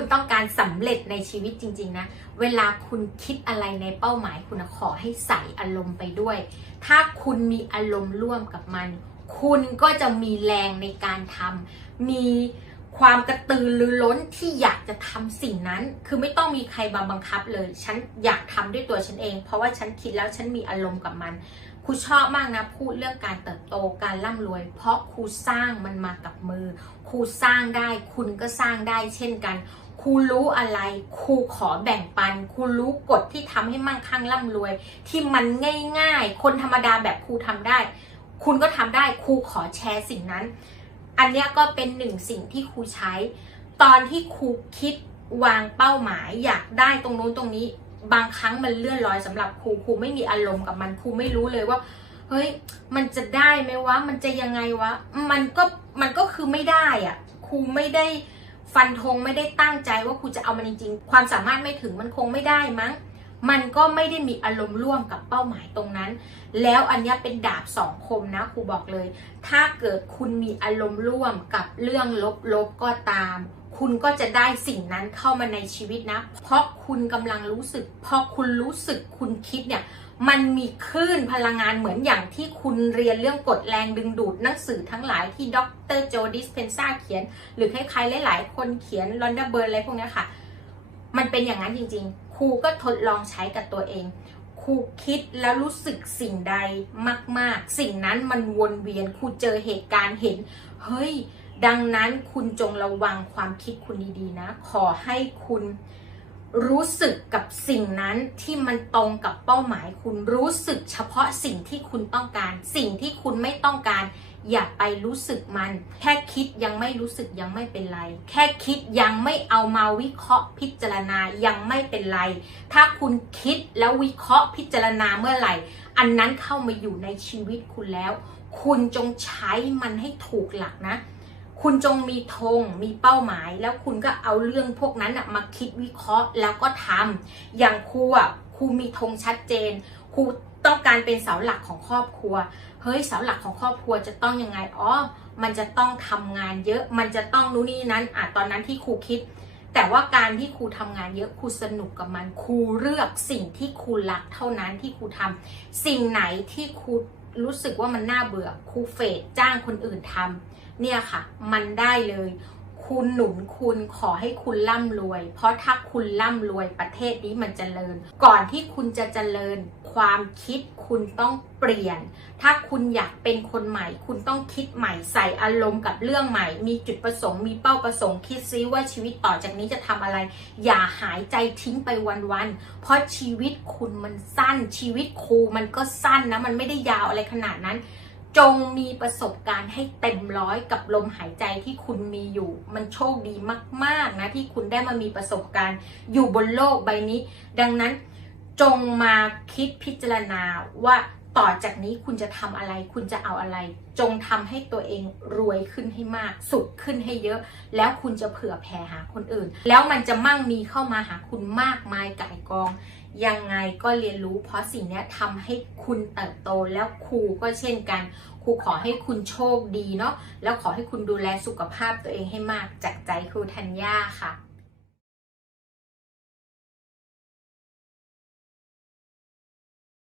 คุณต้องการสำเร็จในชีวิตจริง ๆ นะ เวลาคุณคิดอะไรในเป้าหมาย คุณขอให้ใส่อารมณ์ไปด้วย ถ้าคุณมีอารมณ์ร่วมกับมัน คุณก็จะมีแรงในการทำมีความกระตือรือร้นที่อยากจะทำสิ่งนั้น คือไม่ต้องมีใครมาบังคับเลย ฉันอยากทำด้วยตัวฉันเอง เพราะว่าฉันคิดแล้วฉันมีอารมณ์กับมันครูชอบมากนะพูดเรื่องการเติบโตการร่ำรวย เพราะครูสร้างมันมากับมือครูสร้างได้คุณก็สร้างได้เช่นกัน ครูรู้อะไรครูขอแบ่งปันครูรู้กฎที่ทำให้มั่งคั่งร่ำรวย ที่มันง่ายๆ คนธรรมดาแบบครูทำได้ คุณก็ทำได้ครูขอแชร์สิ่งนั้น อันเนี้ยก็เป็นหนึ่งสิ่งที่ครูใช้ ตอนที่ครูคิดวางเป้าหมาย อยากได้ตรงนู้นตรงนี้ บางครั้งมันเลื่อนลอยสำหรับครูครูไม่มีอารมณ์กับมันครูไม่รู้เลยว่าเฮ้ยมันจะได้ไหมวะมันจะยังไงวะมันก็มันก็คือไม่ได้อะครูไม่ได้ ฟันธงไม่ได้ตั้งใจว่าครูจะเอามันจริงๆ ความสามารถไม่ถึงมันคงไม่ได้มั้ง มันก็ไม่ได้มีอารมณ์ร่วมกับเป้าหมายตรงนั้น แล้วอันนี้เป็นดาบสองคมนะครูบอกเลย ถ้าเกิดคุณมีอารมณ์ร่วมกับเรื่องลบๆก็ตาม คุณก็จะได้สิ่งนั้นเข้ามาในชีวิตนะ เพราะคุณกำลังรู้สึก พอคุณรู้สึกคุณคิดเนี่ยมันมีคลื่นพลังงานเหมือนอย่างที่คุณเรียนเรื่องกฎแรงดึงดูดหนังสือทั้งหลายที่ดรโจดิสเพนซาเขียน หรือคล้ายๆหลาย ๆ คนเขียนลอนดาเบิร์นอะไรพวกนี้ค่ะ มันเป็นอย่างนั้นจริง ๆ ครูก็ทดลองใช้กับตัวเอง ครูคิดแล้วรู้สึกสิ่งใดมาก ๆ สิ่งนั้นมันวนเวียน ครูเจอเหตุการณ์เห็น เฮ้ย ดังนั้นคุณจงระวังความคิดคุณดีๆนะ ขอให้คุณรู้สึกกับสิ่งนั้นที่มันตรงกับเป้าหมายคุณรู้สึกเฉพาะสิ่งที่คุณต้องการ สิ่งที่คุณไม่ต้องการอย่าไปรู้สึกมัน แค่คิดยังไม่รู้สึกยังไม่เป็นไร แค่คิดยังไม่เอามาวิเคราะห์พิจารณายังไม่เป็นไร ถ้าคุณคิดแล้ววิเคราะห์พิจารณาเมื่อไหร่ อันนั้นเข้ามาอยู่ในชีวิตคุณแล้ว คุณจงใช้มันให้ถูกหลักนะ คุณจงมีธงมีเป้าหมาย แล้วคุณก็เอาเรื่องพวกนั้นมาคิดวิเคราะห์แล้วก็ทำอย่างครูอะครูมีธงชัดเจนครูต้องการเป็นเสาหลักของครอบครัว เฮ้ยเสาหลักของครอบครัวจะต้องยังไงอ๋อมันจะต้องทำงานเยอะ มันจะต้องนู้นนี่นั้นอะตอนนั้นที่ครูคิด แต่ว่าการที่ครูทำงานเยอะครูสนุกกับมันครูเลือกสิ่งที่ครูรักเท่านั้นที่ครูทำสิ่งไหนที่ครู รู้สึกว่ามันน่าเบื่อครูเฟดจ้างคนอื่นทำเนี่ยค่ะ มันได้เลย คุณหนุนคุณขอให้คุณร่ำรวย เพราะถ้าคุณร่ำรวยประเทศนี้มันจเจริญ ก่อนที่คุณจะเจริญ ความคิดคุณต้องเปลี่ยน ถ้าคุณอยากเป็นคนใหม่ คุณต้องคิดใหม่ใส่อารมณ์กับเรื่องใหม่ มีจุดประสงค์มีเป้าประสงค์คิดซิว่าชีวิตต่อจากนี้จะทำอะไร อย่าหายใจทิ้งไปวันๆเพราะชีวิตคุณมันสั้นชีวิตครูมันก็สั้นนะมันไม่ได้ยาวอะไรขนาดนั้น จงมีประสบการณ์ให้เต็มร้อยกับลมหายใจที่คุณมีอยู่ มันโชคดีมากๆนะที่คุณได้มามีประสบการณ์อยู่บนโลกใบนี้ ดังนั้นจงมาคิดพิจารณาว่า ต่อจากนี้คุณจะทำอะไร คุณจะเอาอะไร จงทำให้ตัวเองรวยขึ้นให้มาก สุดขึ้นให้เยอะ แล้วคุณจะเผื่อแผ่หาคนอื่น แล้วมันจะมั่งมีเข้ามาหาคุณมากมายไก่กอง ยังไงก็เรียนรู้ เพราะสิ่งนี้ทำให้คุณเติบโตแล้วครูก็เช่นกันครูขอให้คุณโชคดีเนาะแล้วขอให้คุณดูแลสุขภาพตัวเองให้มากจากใจครูธัญญาค่ะ